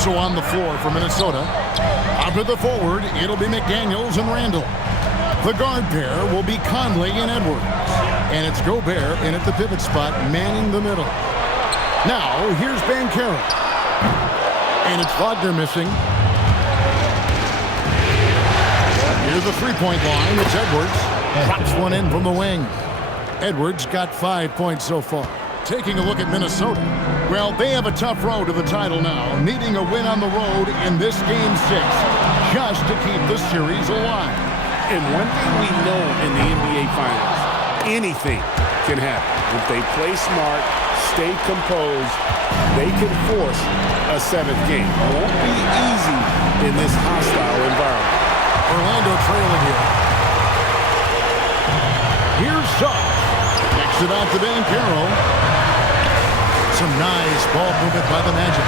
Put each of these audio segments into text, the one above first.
So on the floor for Minnesota. Out to the forward, it'll be McDaniels and Randall. The guard pair will be Conley and Edwards. And it's Gobert in at the pivot spot, manning the middle. Now, here's Banchero. And it's Wagner missing. Here's the three-point line. It's Edwards. Drops one in from the wing. Edwards got 5 points so far. Taking a look at Minnesota. Well, they have a tough road to the title now, needing a win on the road in this Game 6 just to keep the series alive. And one thing we know in the NBA Finals, anything can happen. If they play smart, stay composed, they can force a seventh game. It won't be easy in this hostile environment. Orlando trailing here. Here's Suggs. Kicks it out to Banchero. Some nice ball movement by the Magic.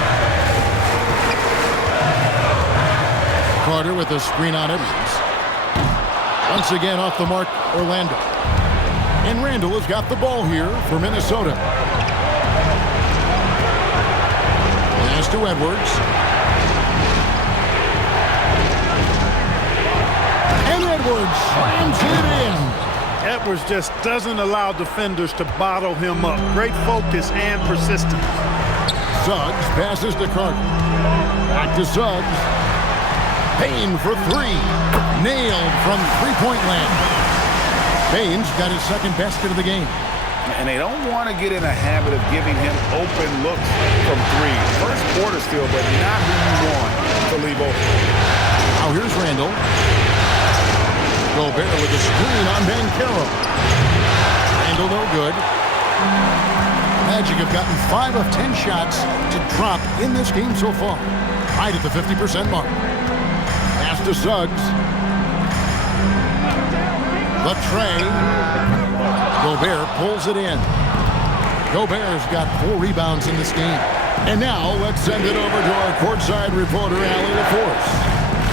Carter with a screen on Edwards. Once again off the mark, Orlando. And Randall has got the ball here for Minnesota. Pass to Edwards. And Edwards slams it in. Edwards just doesn't allow defenders to bottle him up. Great focus and persistence. Suggs passes to Carter. Back to Suggs. Payne for three. Nailed from three-point land. Payne's got his second basket of the game. And they don't want to get in a habit of giving him open looks from three. First quarter still, but not who you want to leave open. Now here's Randall. Gobert with a screen on Banchero. Randall no good. Magic have gotten 5 of 10 shots to drop in this game so far. Right at the 50% mark. Pass to Suggs. The tray. Gobert pulls it in. Gobert's got 4 rebounds in this game. And now let's send it over to our courtside reporter, Allie LaForce.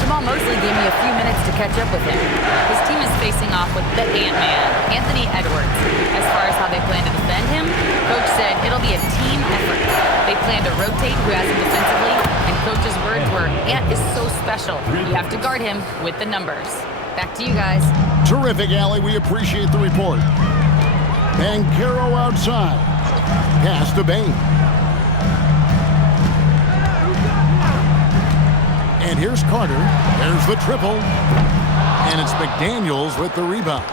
Jamal Mosley gave me a few minutes to catch up with him. His team is facing off with the Ant-Man, Anthony Edwards. As far as how they plan to defend him, Coach said it'll be a team effort. They plan to rotate who has him defensively, and Coach's words were, Ant is so special. You have to guard him with the numbers. Back to you guys. Terrific, Allie. We appreciate the report. Banchero outside. Pass to Bane. And here's Carter. There's the triple. And it's McDaniels with the rebound.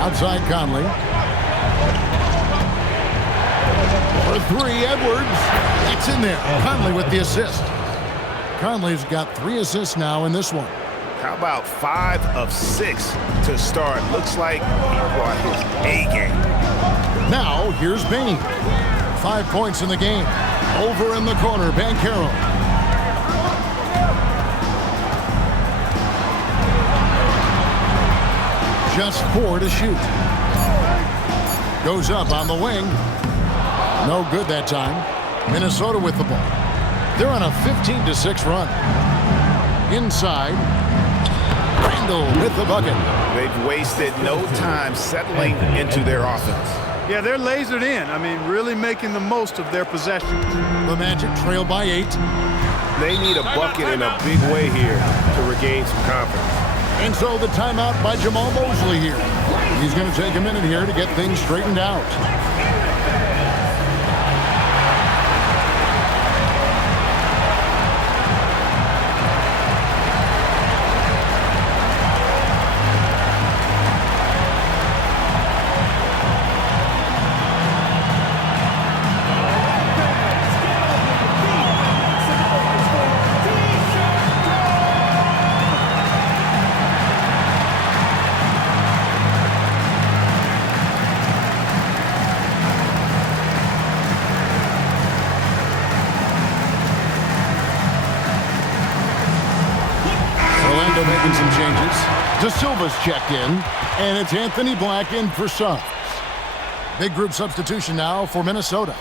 Outside Conley. For three, Edwards. It's in there. Conley with the assist. Conley's got 3 assists now in this one. How about 5 of 6 to start? Looks like he brought his A game. Now, here's Bane. 5 points in the game. Over in the corner, Banchero. Just 4 to shoot. Goes up on the wing. No good that time. Minnesota with the ball. They're on a 15-6 run. Inside. Randall with the bucket. They've wasted no time settling into their offense. Yeah, they're lasered in. I mean, really making the most of their possession. The Magic trail by 8. They need a bucket in a big way here to regain some confidence. And so the timeout by Jamal Mosley here. He's going to take a minute here to get things straightened out. Making some changes. De Silva's checked in, and it's Anthony Black in for Suggs. Big group substitution now for Minnesota.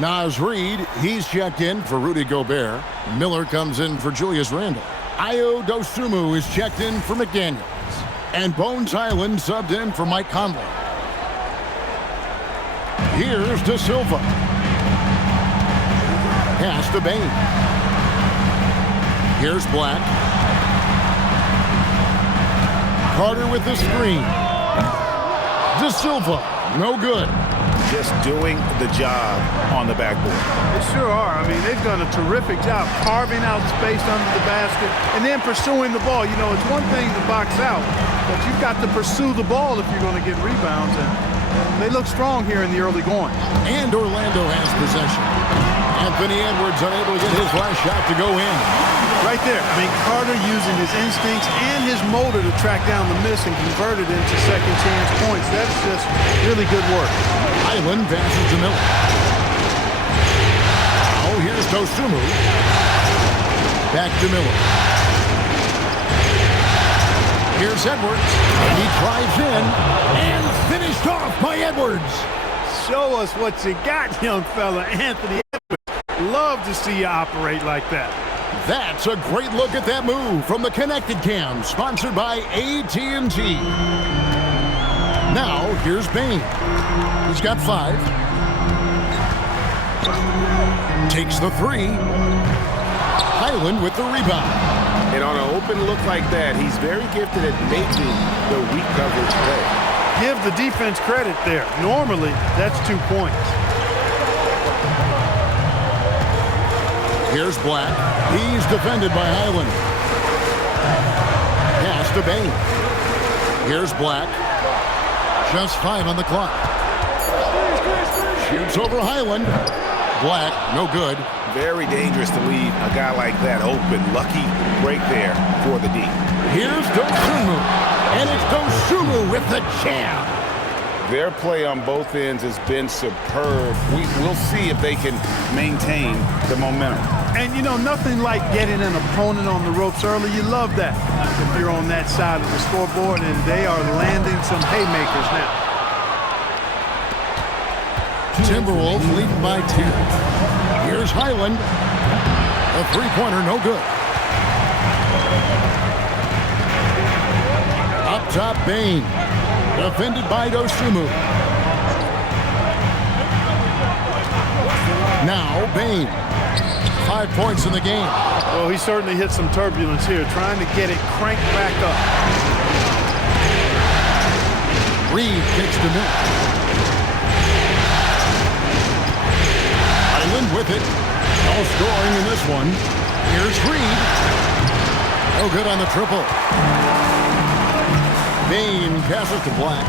Naz Reid, he's checked in for Rudy Gobert. Miller comes in for Julius Randle. Ayo Dosunmu is checked in for McDaniels. And Bones Highland subbed in for Mike Conley. Here's De Silva. Pass to Bain. Here's Black. Carter with the screen. De Silva, no good. Just doing the job on the backboard. They sure are. I mean, they've done a terrific job carving out space under the basket and then pursuing the ball. You know, it's one thing to box out, but you've got to pursue the ball if you're going to get rebounds. And they look strong here in the early going. And Orlando has possession. Anthony Edwards unable to get his last shot to go in. Right there. I mean, Carter using his instincts and his motor to track down the miss and convert it into second chance points. That's just really good work. Highland passes to Miller. Oh, here's Dosunmu. Back to Miller. Here's Edwards. And he drives in and finished off by Edwards. Show us what you got, young fella. Anthony Edwards. Love to see you operate like that. That's a great look at that move from the Connected Cam, sponsored by AT&T. Now, here's Bain. He's got 5. Takes the 3. Highland with the rebound. And on an open look like that, he's very gifted at making the weak coverage play. Give the defense credit there. Normally, that's 2 points. Here's Black. He's defended by Highland. Pass to Bain. Here's Black. Just 5 on the clock. Shoots over Highland. Black, no good. Very dangerous to leave a guy like that open. Lucky break there for the D. Here's Dosunmu. And it's Dosunmu with the jam. Their play on both ends has been superb. We'll see if they can maintain the momentum. And, you know, nothing like getting an opponent on the ropes early. You love that if you're on that side of the scoreboard, and they are landing some haymakers now. Timberwolves leading by 10. Here's Highland. A three-pointer, no good. Up top, Bain. Defended by Dosunmu. Now, Bain. 5 points in the game. Well, he certainly hit some turbulence here, trying to get it cranked back up. Reed kicks to Miller. Highland with it. No scoring in this one. Here's Reed. No good on the triple. Bain passes to Black.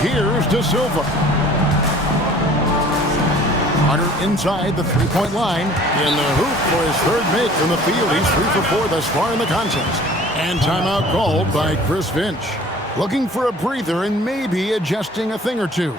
Here's De Silva. Carter inside the three-point line. In the hoop for his third make from the field. He's 3 for 4 thus far in the contest. And timeout called by Chris Finch. Looking for a breather and maybe adjusting a thing or two.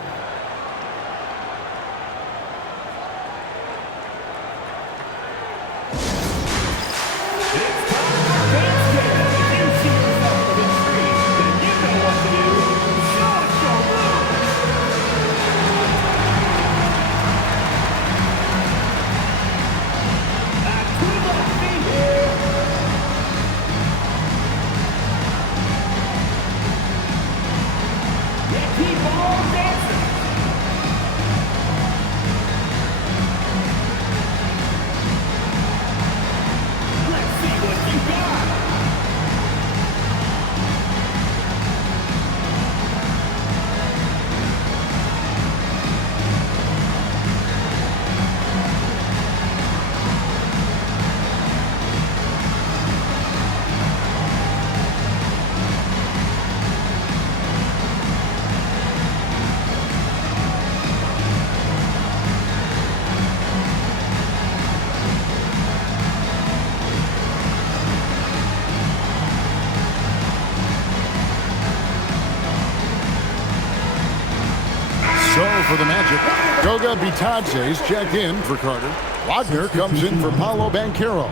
For the Magic, Goga Bitadze's checked in for Carter. Wagner comes in for Paolo Banchero.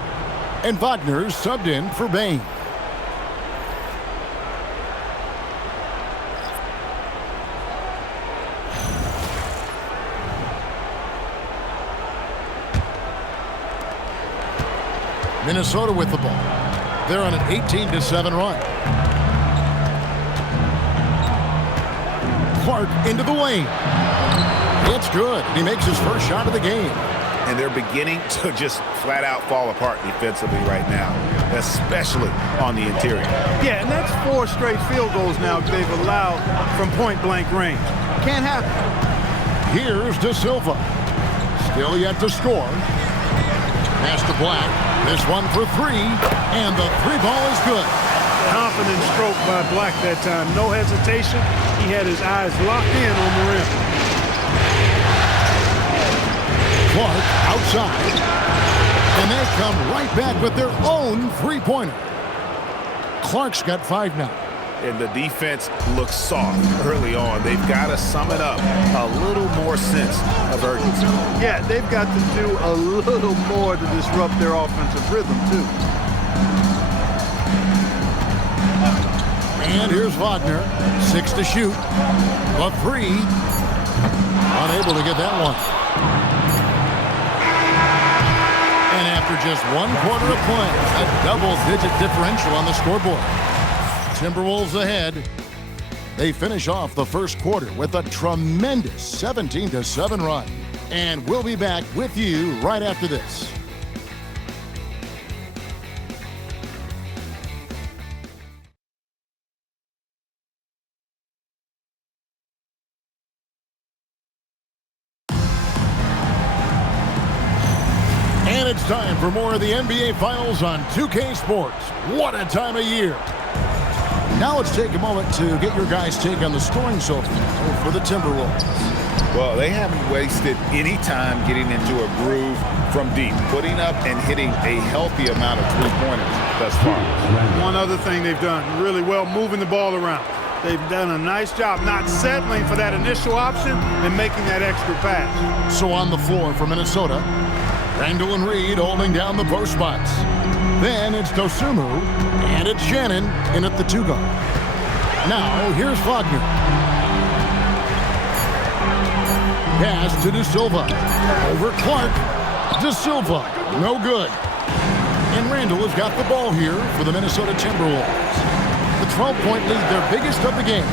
And Wagner's subbed in for Bain. Minnesota with the ball. They're on an 18-7 run. Clark into the lane. It's good. He makes his first shot of the game. And they're beginning to just flat out fall apart defensively right now, especially on the interior. Yeah, and that's 4 straight field goals now they've allowed from point-blank range. Can't happen. Here's De Silva. Still yet to score. Pass to Black. This one for 3, and the 3 ball is good. Confident stroke by Black that time. No hesitation. He had his eyes locked in on the rim. Clark outside. And they come right back with their own 3-pointer. Clark's got 5 now. And the defense looks soft early on. They've got to sum it up. A little more sense of urgency. Yeah, they've got to do a little more to disrupt their offensive rhythm, too. And here's Wagner. 6 to shoot. A 3. Unable to get that one. And after just 1 quarter of play, a double-digit differential on the scoreboard. Timberwolves ahead. They finish off the first quarter with a tremendous 17-7 run. And we'll be back with you right after this. And it's time for more of the NBA Finals on 2K Sports. What a time of year. Now let's take a moment to get your guys' take on the scoring so far for the Timberwolves. Well, they haven't wasted any time getting into a groove from deep, putting up and hitting a healthy amount of 3-pointers thus far. One other thing they've done really well, moving the ball around. They've done a nice job not settling for that initial option and making that extra pass. So on the floor for Minnesota, Randall and Reed holding down the post spots. Then it's Dosunmu, and it's Shannon in at the 2 guard. Now, here's Wagner. Pass to De Silva. Over Clark. De Silva, no good. And Randall has got the ball here for the Minnesota Timberwolves. The 12-point lead, their biggest of the game.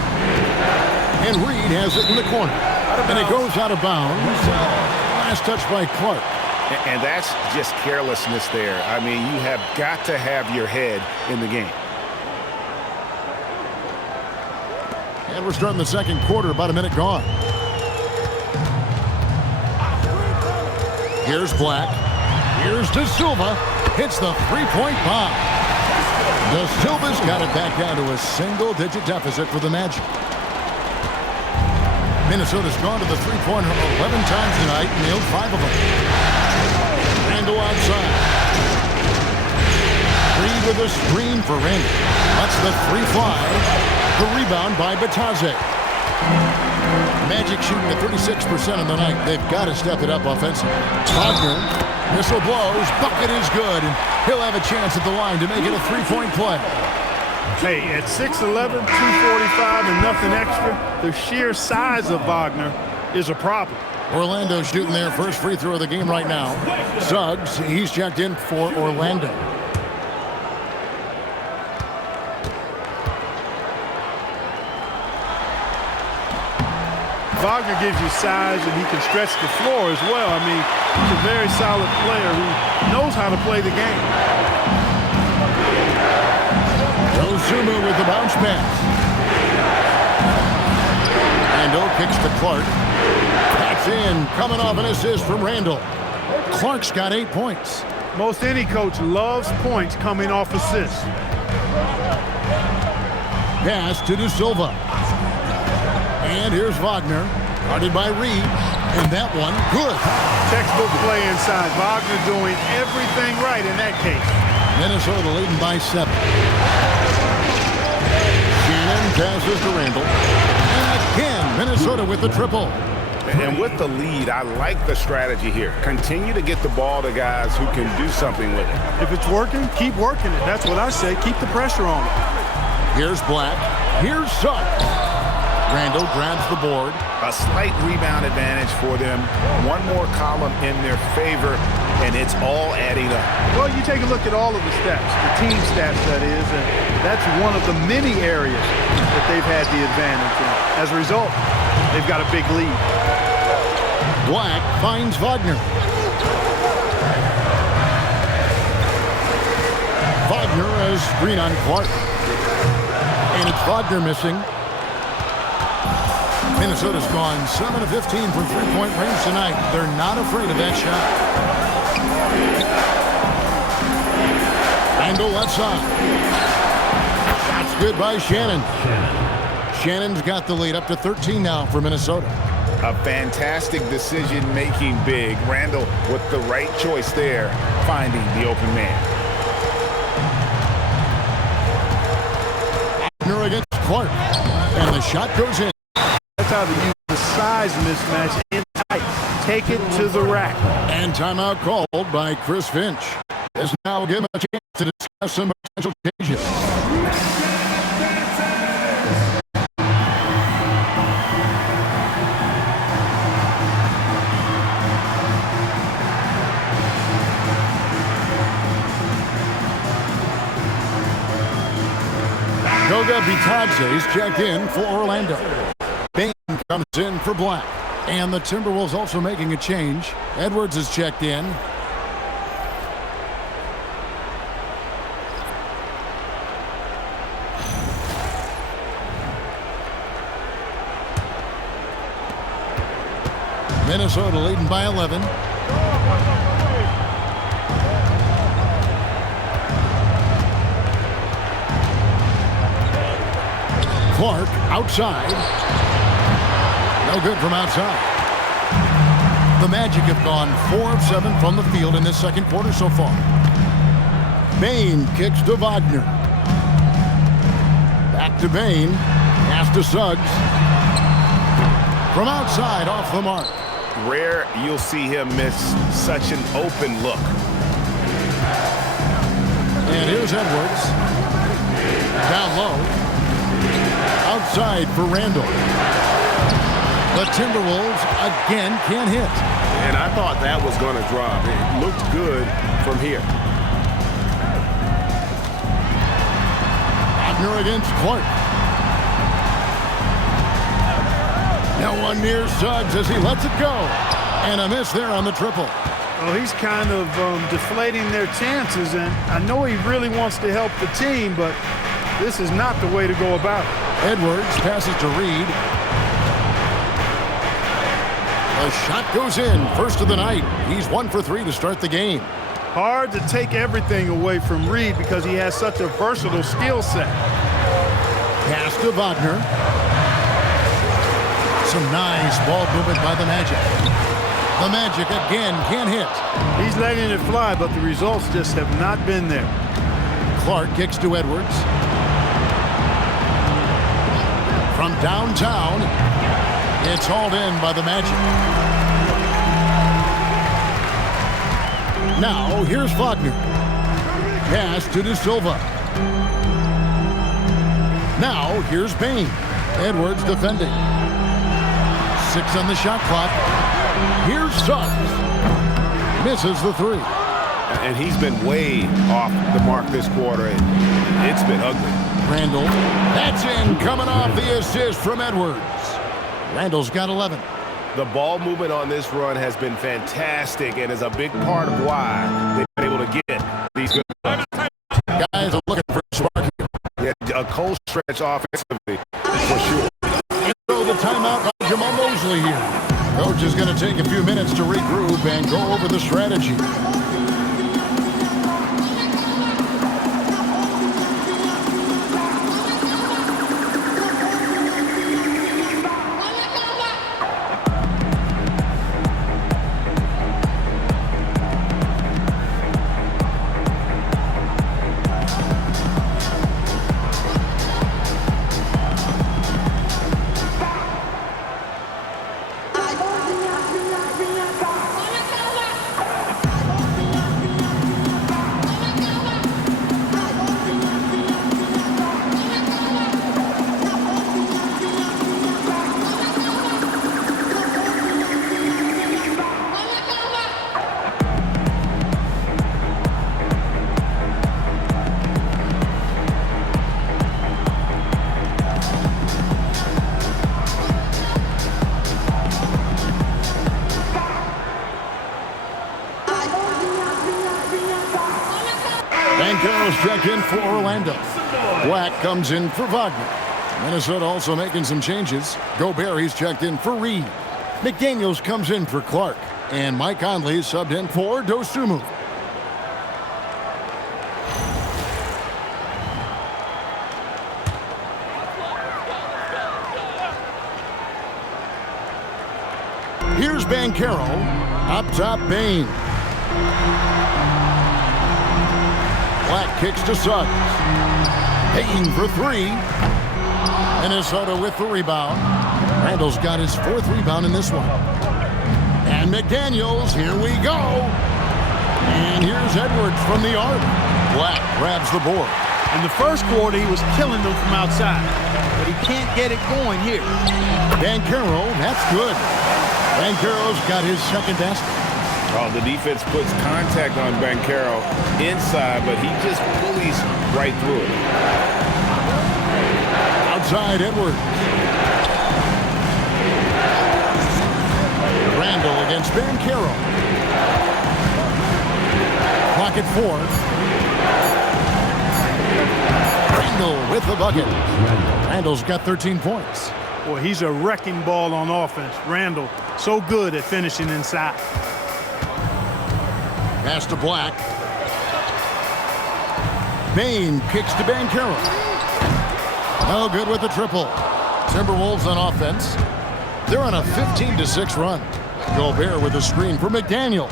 And Reed has it in the corner. And it goes out of bounds. Last touch by Clark. And that's just carelessness there. I mean, you have got to have your head in the game. And we're starting the second quarter, about a minute gone. Here's Black. Here's De Silva. Hits the 3-point bomb. De Silva's got it back down to a single-digit deficit for the Magic. Minnesota's gone to the 3-pointer 11 times tonight, nailed 5 of them. Randall outside. Reed with a screen for Randall. Lets the 3 fly. The rebound by Batadze. Magic shooting at 36% on the night. They've got to step it up offensively. Wagner, whistle blows, bucket is good, and he'll have a chance at the line to make it a 3-point play. Hey, at 6'11", 245, and nothing extra, the sheer size of Wagner is a problem. Orlando shooting their first free throw of the game right now. Suggs, he's checked in for Orlando. Wagner gives you size, and he can stretch the floor as well. I mean, he's a very solid player who knows how to play the game. Dosunmu with the bounce pass. Randall kicks to Clark. That's in, coming off an assist from Randall. Clark's got 8 points. Most any coach loves points coming off assists. Pass to De Silva. And here's Wagner, guarded by Reed. And that one, good. Textbook play inside. Wagner doing everything right in that case. Minnesota leading by 7. Shannon passes to Randall. And again, Minnesota with the triple. And with the lead, I like the strategy here. Continue to get the ball to guys who can do something with it. If it's working, keep working it. That's what I say. Keep the pressure on it. Here's Black. Here's Suggs. Randall grabs the board. A slight rebound advantage for them. One more column in their favor, and it's all adding up. Well, you take a look at all of the stats, the team stats, that is, and that's one of the many areas that they've had the advantage in. As a result, they've got a big lead. Black finds Wagner. Wagner has screen on Clark. And it's Wagner missing. Minnesota's gone 7 of 15 from three-point range tonight. They're not afraid of that shot. Angle left side. That's good by Shannon. Shannon's got the lead up to 13 now for Minnesota. A fantastic decision-making big. Randall with the right choice there, finding the open man. Wagner against Clark. And the shot goes in. That's how they use the size mismatch in tight. Take it to the rack. And timeout called by Chris Finch. This now will give him a chance to discuss some potential changes. Goga Bitadze's checked in for Orlando. Bain comes in for Black. And the Timberwolves also making a change. Edwards is checked in. Minnesota leading by 11. Clark outside. No good from outside. The Magic have gone 4 of 7 from the field in this second quarter so far. Bain kicks to Wagner. Back to Bain. Pass to Suggs. From outside, off the mark. Rare you'll see him miss such an open look. And here's Edwards. Down low. Outside for Randall. The Timberwolves again can't hit. And I thought that was going to drop. It looked good from here. Wagner against Clark. No one near Suggs as he lets it go. And a miss there on the triple. Well, he's kind of deflating their chances, and I know he really wants to help the team, but this is not the way to go about it. Edwards passes to Reed. The shot goes in. First of the night. He's 1 for 3 to start the game. Hard to take everything away from Reed because he has such a versatile skill set. Pass to Wagner. Some nice ball movement by the Magic. The Magic again can't hit. He's letting it fly, but the results just have not been there. Clark kicks to Edwards. From downtown, it's hauled in by the Magic. Now, here's Wagner. Pass to De Silva. Now, here's Bain. Edwards defending. 6 on the shot clock. Here's Suggs. Misses the 3. And he's been way off the mark this quarter. It's been ugly. Randall. That's in, coming off the assist from Edwards. Randall's got 11. The ball movement on this run has been fantastic and is a big part of why they've been able to get these good runs. Guys are looking for a spark here. Yeah, a cold stretch offensively, for sure. And throw the timeout by Jamal Mosley here. Coach is going to take a few minutes to regroup and go over the strategy. Banchero's checked in for Orlando. Black comes in for Wagner. Minnesota also making some changes. Gobert, he's checked in for Reed. McDaniels comes in for Clark. And Mike Conley subbed in for Dosunmu. Here's Banchero. Up top, Bane. Black kicks to Suggs. Payton for three. Minnesota with the rebound. Randall's got his 4th rebound in this one. And McDaniels, here we go. And here's Edwards from the arc. Black grabs the board. In the first quarter, he was killing them from outside, but he can't get it going here. Banchero, that's good. Banchero's got his 2nd basket. Oh, the defense puts contact on Banchero inside, but he just bullies right through it. Outside, Edwards. Randall against Banchero. Clock at 4. Randall with the bucket. Randall's got 13 points. Boy, he's a wrecking ball on offense. Randall, so good at finishing inside. Pass to Black. Bane kicks to Banchero. No good with the triple. Timberwolves on offense. They're on a 15-6 run. Gobert with a screen for McDaniel.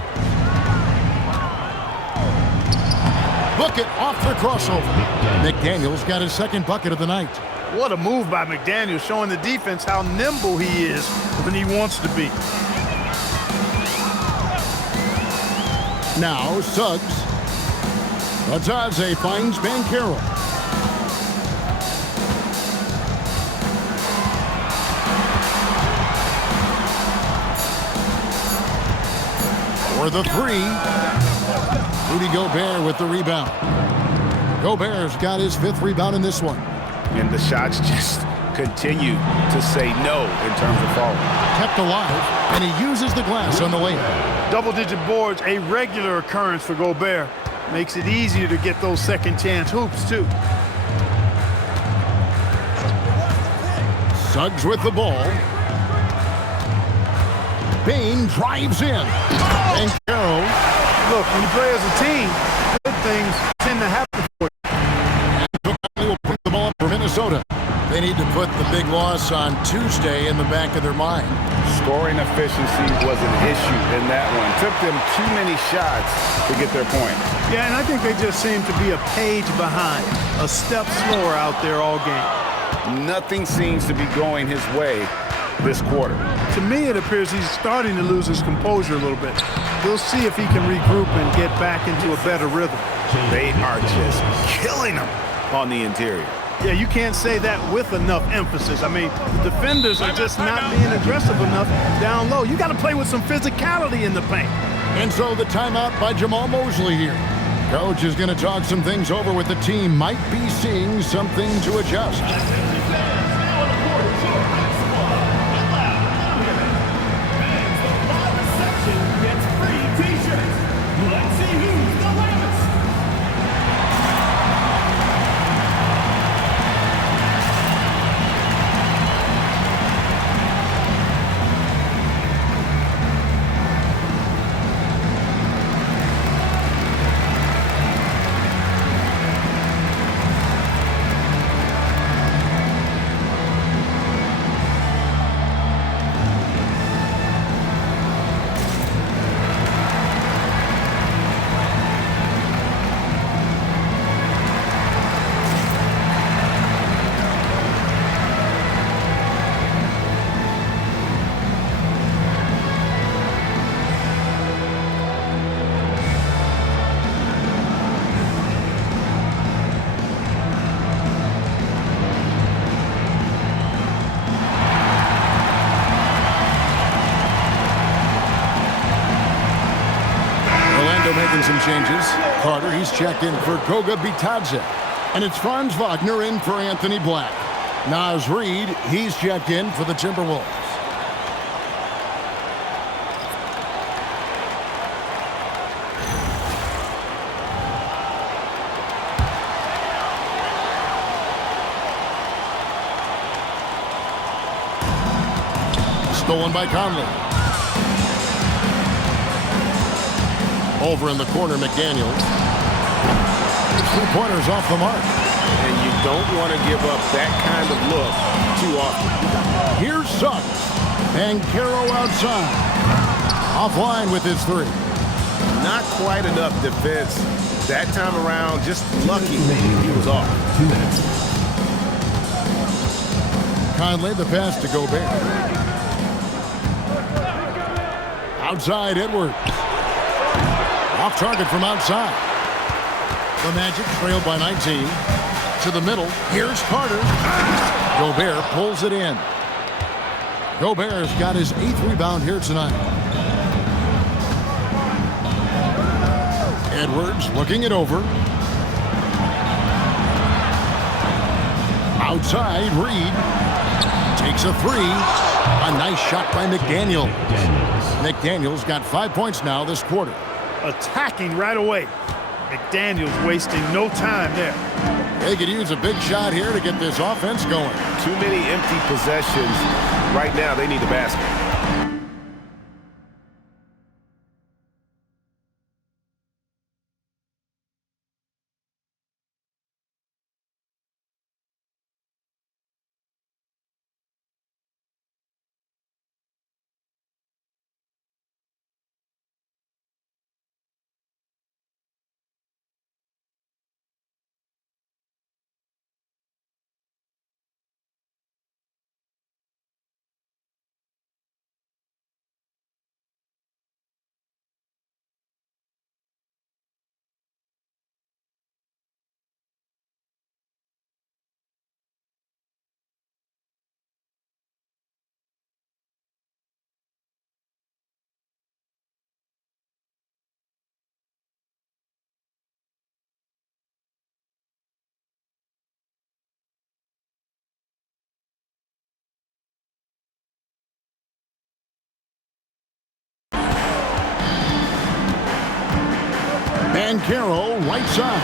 Bucket off the crossover. McDaniel's got his 2nd bucket of the night. What a move by McDaniel, showing the defense how nimble he is when he wants to be. Now Suggs. Latadze finds Banchero. For the 3. Rudy Gobert with the rebound. Gobert's got his 5th rebound in this one. And the shots just continue to say no in terms of falling. Kept alive, and he uses the glass on the way. Double-digit boards, a regular occurrence for Gobert. Makes it easier to get those second-chance hoops, too. Suggs with the ball. Bane drives in. Banchero. Look, when you play as a team, good things tend to happen for you. Will bring the ball up for Minnesota. They need to put the big loss on Tuesday in the back of their mind. Scoring efficiency was an issue in that one. Took them too many shots to get their point. Yeah, and I think they just seem to be a page behind, a step slower out there all game. Nothing seems to be going his way this quarter. To me, it appears he's starting to lose his composure a little bit. We'll see if he can regroup and get back into a better rhythm. They are just killing him on the interior. Yeah, you can't say that with enough emphasis. I mean, the defenders are just not being aggressive enough down low. You got to play with some physicality in the paint. And so the timeout by Jamal Mosley here. Coach is going to talk some things over with the team. Might be seeing something to adjust. Making some changes. Carter, he's checked in for Goga Bitadze. And it's Franz Wagner in for Anthony Black. Naz Reid, he's checked in for the Timberwolves. Stolen by Conley. Over in the corner, McDaniels. Three-pointers off the mark. And you don't want to give up that kind of look too often. Here's Suggs. And Caro outside. Offline with his three. Not quite enough defense that time around. Just lucky he was off. 2 minutes. Conley, the pass to Gobert. Outside, Edwards. Off target from outside. The Magic trailed by 19. To the middle. Here's Carter. Gobert pulls it in. Gobert's got his 8th rebound here tonight. Edwards looking it over. Outside, Reed takes a three. A nice shot by McDaniel. McDaniel's got 5 points now this quarter. Attacking right away. McDaniel's wasting no time there. They could use a big shot here to get this offense going. Too many empty possessions. Right now, they need a basket. And Caro, right side.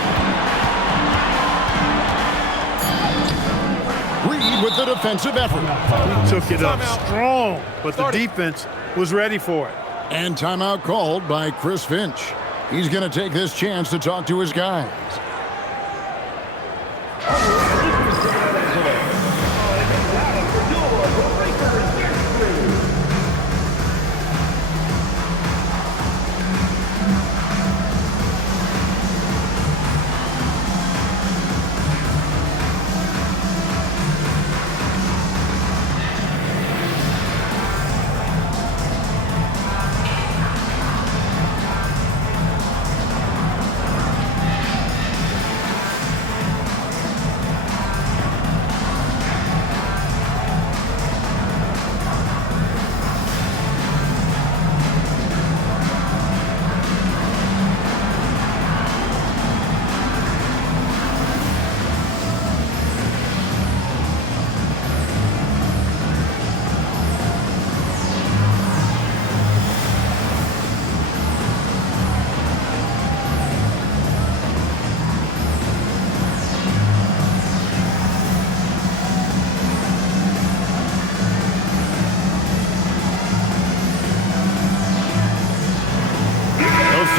Reed with the defensive effort. He took it up strong, but the defense was ready for it. And timeout called by Chris Finch. He's going to take this chance to talk to his guys.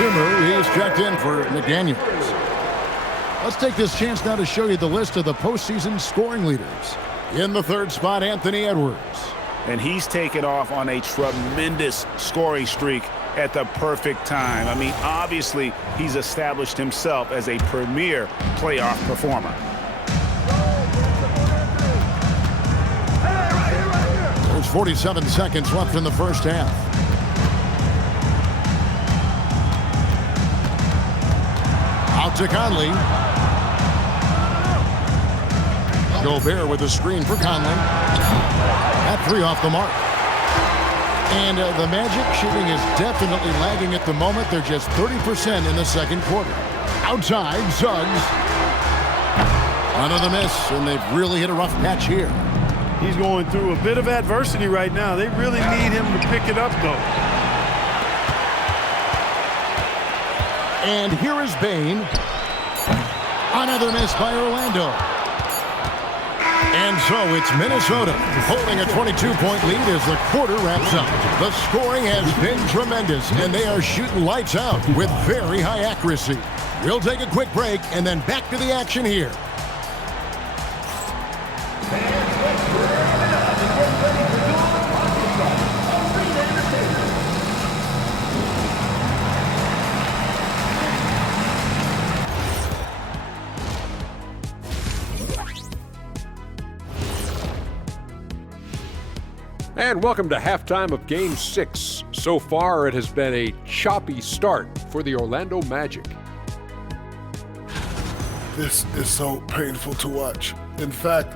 He's checked in for McDaniels. Let's take this chance now to show you the list of the postseason scoring leaders. In the third spot, Anthony Edwards. And he's taken off on a tremendous scoring streak at the perfect time. I mean, obviously, he's established himself as a premier playoff performer. There's 47 seconds left in the first half. Out to Conley. Gobert with a screen for Conley. That three off the mark. And the Magic shooting is definitely lagging at the moment. They're just 30% in the second quarter. Outside, Suggs. Another miss, and they've really hit a rough patch here. He's going through a bit of adversity right now. They really need him to pick it up, though. And here is Bane. Another miss by Orlando. And so it's Minnesota holding a 22-point lead as the quarter wraps up. The scoring has been tremendous, and they are shooting lights out with very high accuracy. We'll take a quick break and then back to the action here. And welcome to halftime of Game 6. So far, it has been a choppy start for the Orlando Magic. This is so painful to watch. In fact,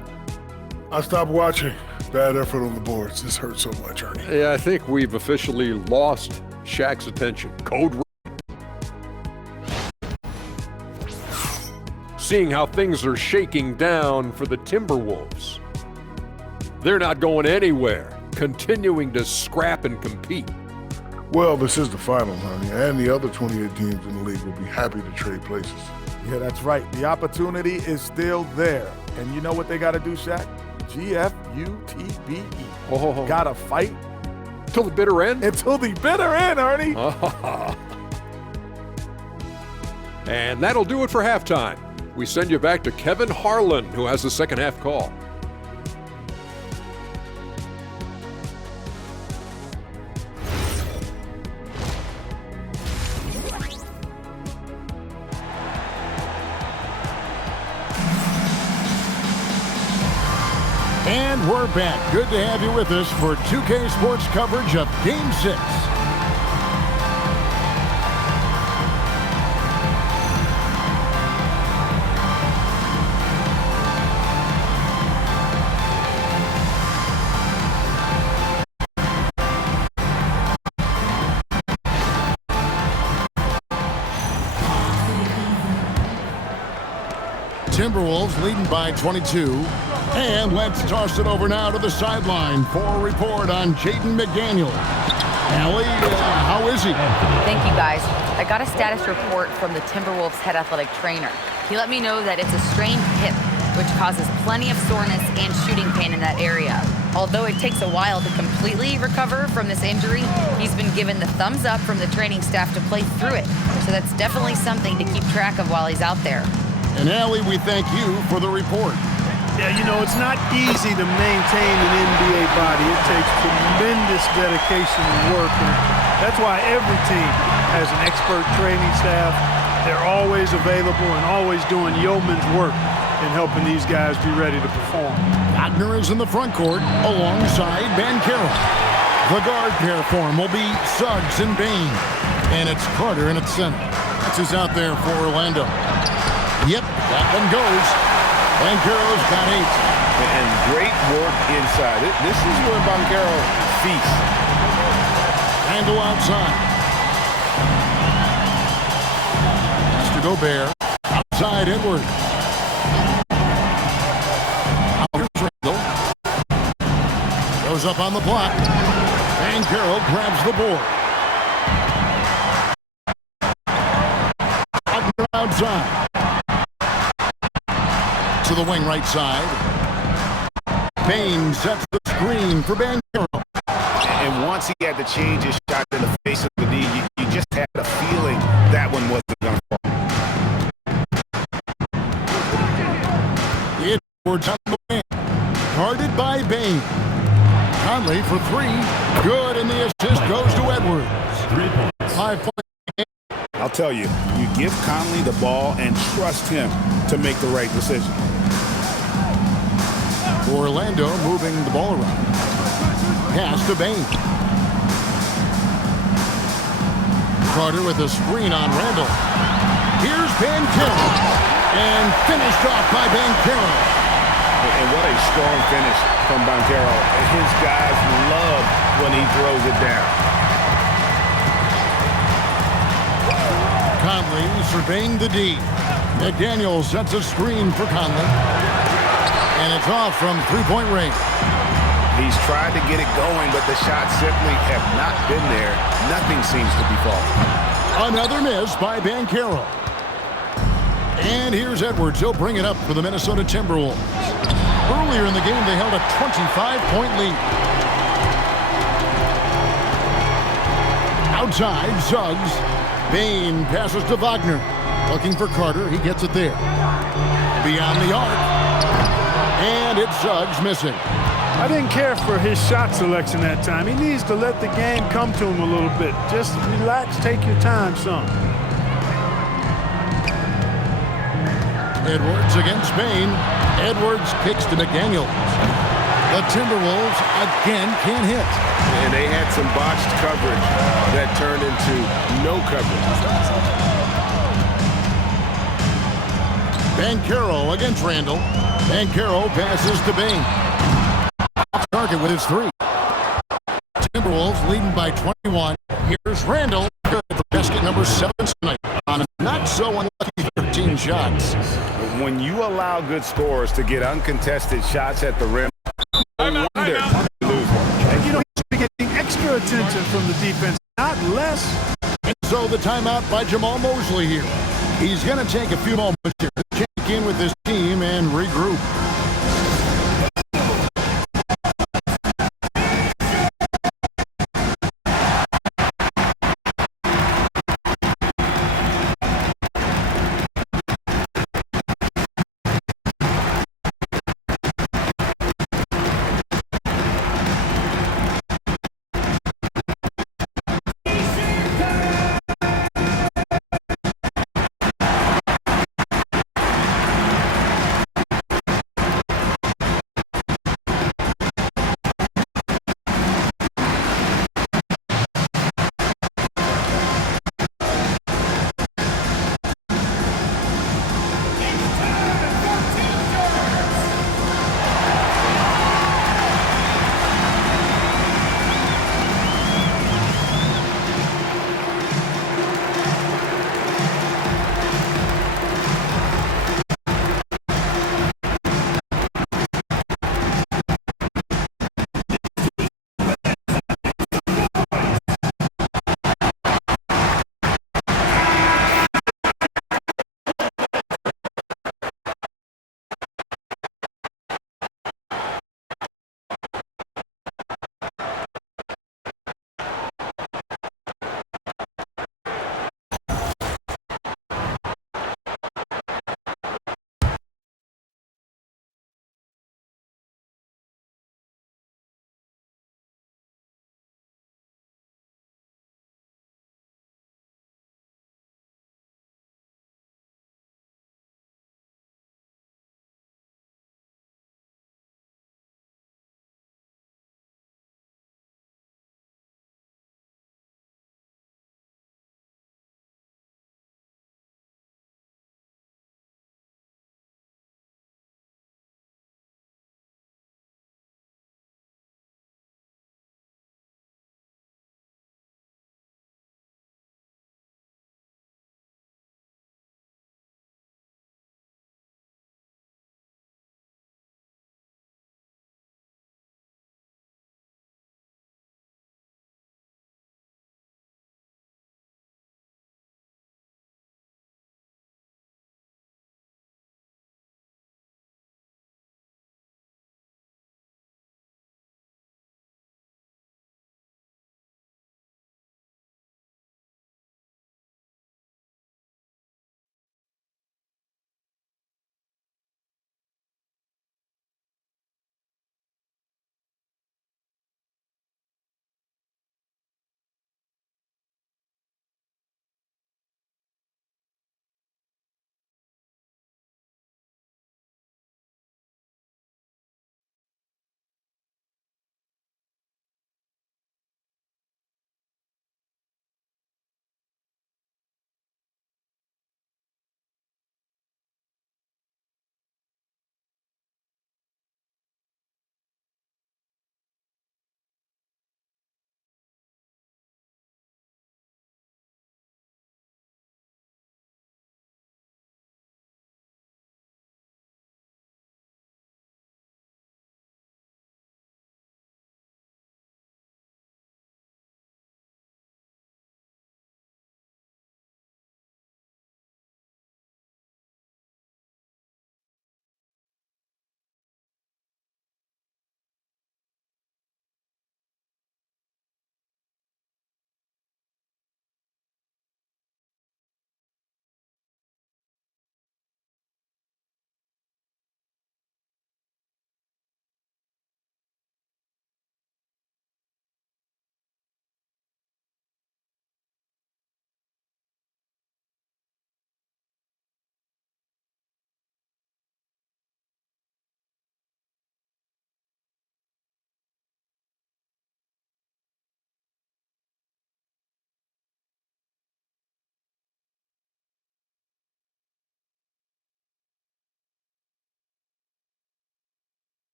I stopped watching. Bad effort on the boards. This hurts so much, Ernie. Yeah, I think we've officially lost Shaq's attention. Code red. Seeing how things are shaking down for the Timberwolves. They're not going anywhere, continuing to scrap and compete. Well, this is the finals, honey, and the other 28 teams in the league will be happy to trade places. Yeah, that's right. The opportunity is still there. And you know what they got to do, Shaq? GFUTBE. Oh. Got to fight. Till the bitter end? Until the bitter end, Ernie. And that'll do it for halftime. We send you back to Kevin Harlan, who has the second half call. And we're back. Good to have you with us for 2K Sports coverage of Game 6. Timberwolves leading by 22. And let's toss it over now to the sideline for a report on Jaden McDaniel. Allie, how is he? Thank you, guys. I got a status report from the Timberwolves head athletic trainer. He let me know that it's a strained hip, which causes plenty of soreness and shooting pain in that area. Although it takes a while to completely recover from this injury, he's been given the thumbs up from the training staff to play through it. So that's definitely something to keep track of while he's out there. And Allie, we thank you for the report. Yeah, you know, it's not easy to maintain an NBA body. It takes tremendous dedication and work. And that's why every team has an expert training staff. They're always available and always doing yeoman's work in helping these guys be ready to perform. Wagner is in the front court alongside Banchero. The guard pair form will be Suggs and Bain. And it's Carter in at center. That's who's out there for Orlando. Yep, that one goes. Banchero's got 8. And great work inside. This is where Banchero feasts. Randall outside. Has to Gobert. Outside Edward. Here's Randall. Goes up on the block. Banchero grabs the board. Outside. To the wing right side. Bain sets the screen for Banchero. And once he had to change his shot in the face of the D, you just had a feeling that one wasn't going to fall. Edwards on the wing. Guarded by Bain. Conley for 3. Good, and the assist goes to Edwards. 5 points. I'll tell you, you give Conley the ball and trust him to make the right decision. Orlando moving the ball around. Pass to Bain. Carter with a screen on Randall. Here's Banchero. And finished off by Banchero. And what a strong finish from Banchero. His guys love when he throws it down. Conley surveying the D. McDaniel sets a screen for Conley. And it's off from three-point range. He's tried to get it going, but the shots simply have not been there. Nothing seems to be falling. Another miss by Banchero. And here's Edwards. He'll bring it up for the Minnesota Timberwolves. Earlier in the game, they held a 25-point lead. Outside, Suggs. Bain passes to Wagner. Looking for Carter. He gets it there. Beyond the arc. And it's Suggs missing. I didn't care for his shot selection that time. He needs to let the game come to him a little bit. Just relax, take your time, son. Edwards against Bain. Edwards kicks to McDaniels. The Timberwolves again can't hit. And they had some botched coverage that turned into no coverage. Banchero against Randall. Banchero passes to Bain. Off target with his three. Timberwolves leading by 21. Here's Randall. Good for basket number 7 tonight. On a not so unlucky 13 shots. When you allow good scorers to get uncontested shots at the rim, no wonder you lose one. And you know, he's getting extra attention from the defense, not less. And so the timeout by Jamal Mosley here. He's going to take a few moments here to check in with his team and regroup.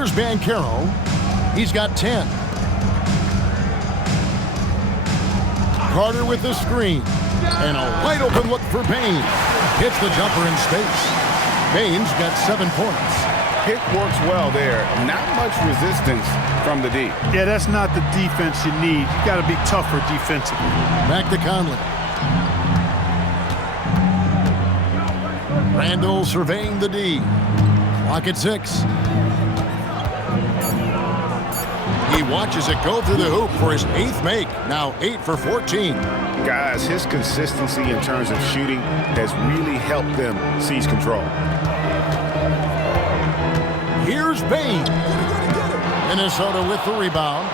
Here's Banchero. He's got 10. Carter with the screen. And a wide open look for Bain. Hits the jumper in space. Bain's got 7 points. Pick works well there. Not much resistance from the D. Yeah, that's not the defense you need. You got to be tougher defensively. Back to Conley. Randall surveying the D. Clock at 6. He watches it go through the hoop for his 8th make. Now 8 for 14. Guys, his consistency in terms of shooting has really helped them seize control. Here's Bain. Minnesota with the rebound.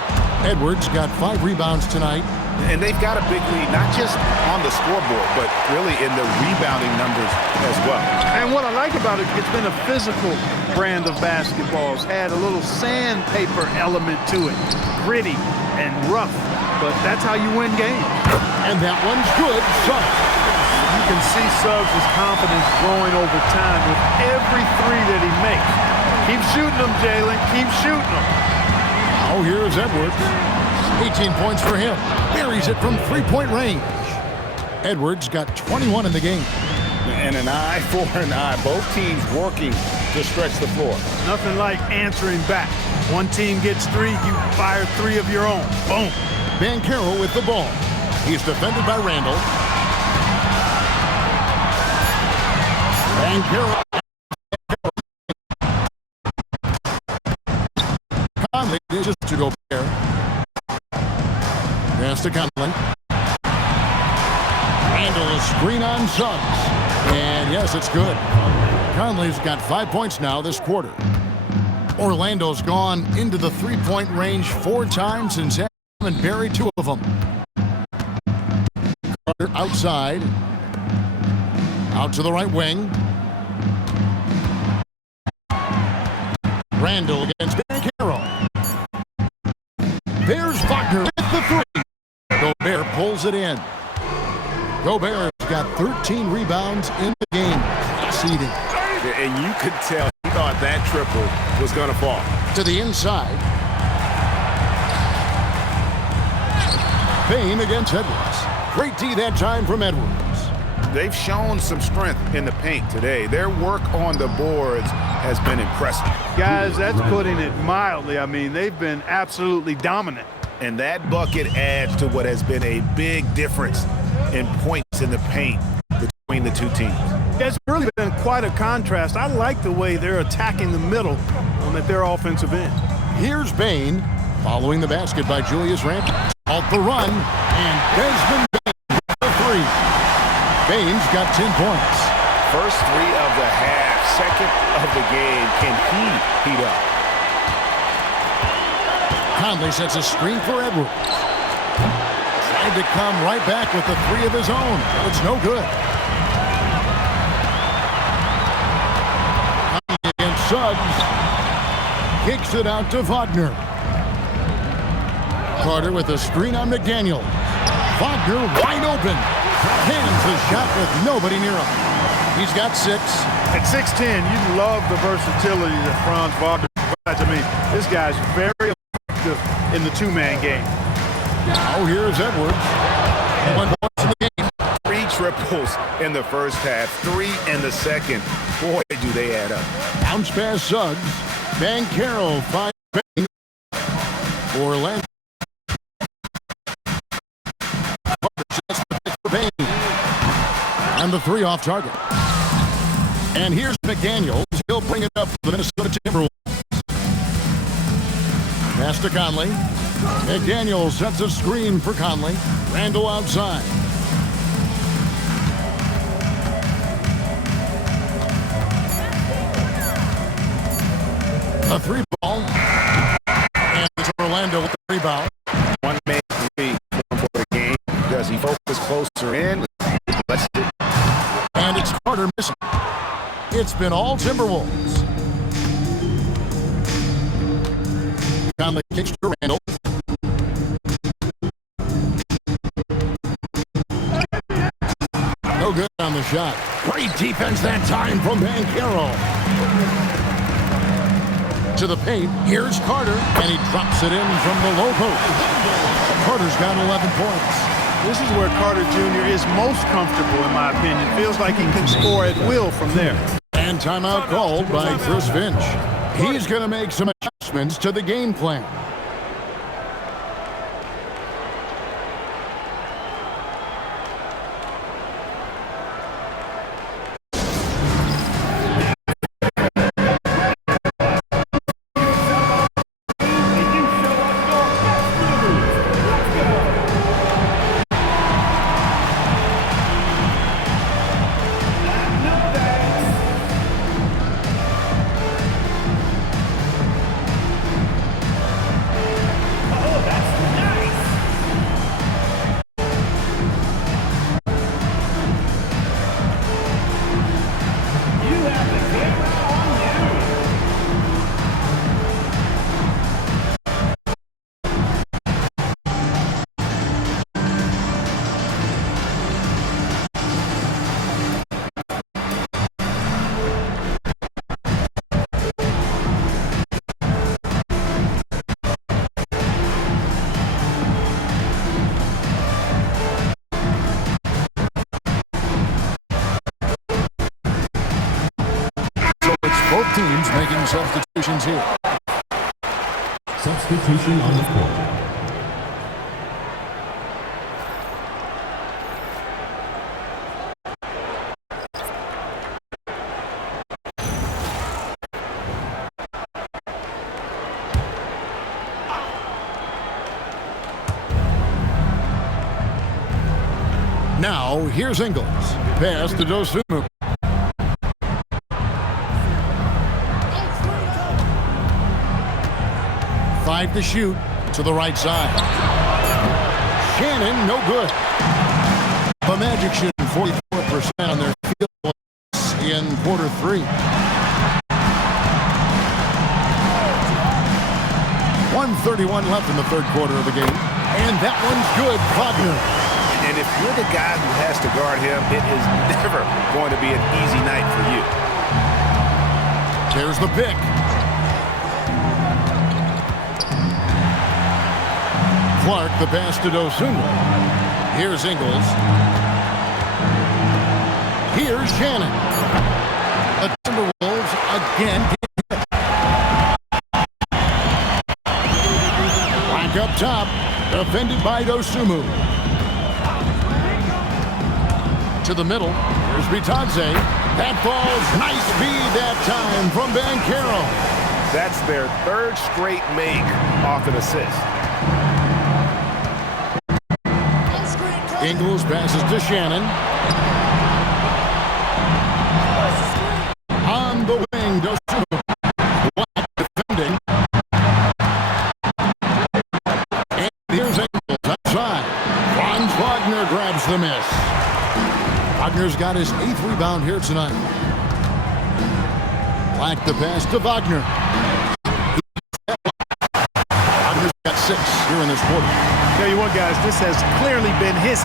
Edwards got 5 rebounds tonight. And they've got a big lead, not just on the scoreboard, but really in the rebounding numbers as well. And what I like about it, it's been a physical brand of basketball. It's had a little sandpaper element to it. Gritty and rough, but that's how you win games. And that one's good. Suggs. You can see Suggs' confidence growing over time with every 3 that he makes. Keep shooting them, Jalen. Keep shooting them. Oh, here's Edwards. 18 points for him. Buries it from 3-point range. Edwards got 21 in the game. And an eye for an eye. Both teams working to stretch the floor. Nothing like answering back. One team gets 3, you fire 3 of your own. Boom. Banchero with the ball. He's defended by Randall. Banchero. Conley just to go there. Pass to Conley. Randall, a screen on Suggs. And yes, it's good. Conley's got 5 points now this quarter. Orlando's gone into the 3-point range 4 times and buried 2 of them. Carter outside. Out to the right wing. Randall against Banchero. There's Wagner with the 3. Gobert pulls it in. Gobert's got 13 rebounds in the game. Seeding. And you could tell he thought that triple was going to fall. To the inside. Bain against Edwards. Great D that time from Edwards. They've shown some strength in the paint today. Their work on the boards has been impressive. Guys, that's putting it mildly. I mean, they've been absolutely dominant. And that bucket adds to what has been a big difference in points in the paint between the 2 teams. It's really been quite a contrast. I like the way they're attacking the middle at their offensive end. Here's Bain following the basket by Julius Randle. Off the run, and Desmond Bain with the 3. Bain's got 10 points. First 3 of the half, second of the game. Can he heat up? Conley sets a screen for Edwards. Tried to come right back with the 3 of his own, but it's no good. Conley against Suggs. Kicks it out to Wagner. Carter with a screen on McDaniel. Wagner wide open. Hands the shot with nobody near him. He's got 6. At 6'10", you love the versatility that Franz Wagner provides. I mean, this guy's very effective in the 2-man game. Now here's Edwards. 1 point in the game. 3 triples in the first half, 3 in the second. Boy, do they add up. Bounce pass Suggs. Banchero finds Bain. Orlando. And the 3 off target. And here's McDaniels. He'll bring it up for the Minnesota Timberwolves. Pass to Conley. McDaniels sets a screen for Conley. Randall outside. A 3 ball. And it's Orlando with the rebound. 1-man 3 for the game. Does he focus closer in? And it's Carter missing. It's been all Timberwolves. Conley kicks to Randall. No good on the shot. Great defense that time from Banchero. To the paint, here's Carter, and he drops it in from the low post. Carter's got 11 points. This is where Carter Jr. is most comfortable, in my opinion. Feels like he can score at will from there. And timeout called by Chris Finch. He's going to make some adjustments to the game plan. Both teams making substitutions here. Substitution on the court. Now, here's Ingles. Pass to Dosunmu. Five to shoot to the right side. Shannon, no good. The Magic shooting 44% on their field goals in quarter three. 1:31 left in the third quarter of the game. And that one's good. Wagner. And if you're the guy who has to guard him, it is never going to be an easy night for you. There's the pick. Clark, the pass to Dosunmu. Here's Ingles. Here's Shannon. The Timberwolves again get hit. Back up top. Defended by Dosunmu. To the middle. Here's Bitadze. That falls. Nice feed that time from Banchero. That's their third straight make off an assist. Ingles passes to Shannon. On the wing, Dosunmu. Defending. And here's Ingles outside. Franz Wagner grabs the miss. Wagner's got his 8th rebound here tonight. Black the pass to Wagner. Wagner's got 6 here in this quarter. Tell you what, guys, this has clearly been his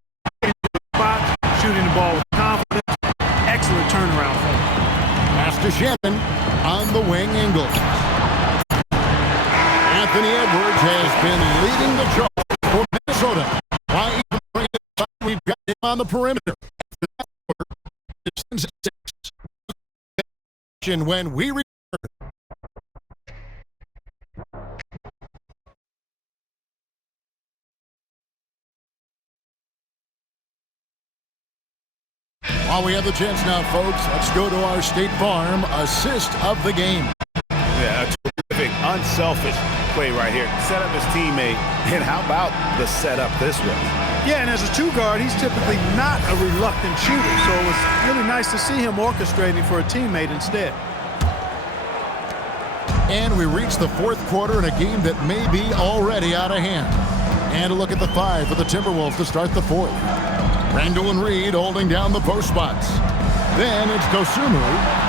spot, shooting the ball with confidence. Excellent turnaround for him. Pass to Shannon. On the wing, Ingles. Anthony Edwards has been leading the charge for Minnesota. Why even bring it inside? We've got him on the perimeter. When we return. While we have the chance now, folks, let's go to our State Farm assist of the game. Yeah, a terrific, unselfish play right here. Set up his teammate, and how about the setup this way? Yeah, and as a two guard, he's typically not a reluctant shooter, so it was really nice to see him orchestrating for a teammate instead. And we reach the fourth quarter in a game that may be already out of hand. And a look at the 5 for the Timberwolves to start the fourth. Randall and Reed holding down the post spots. Then it's Dosunmu,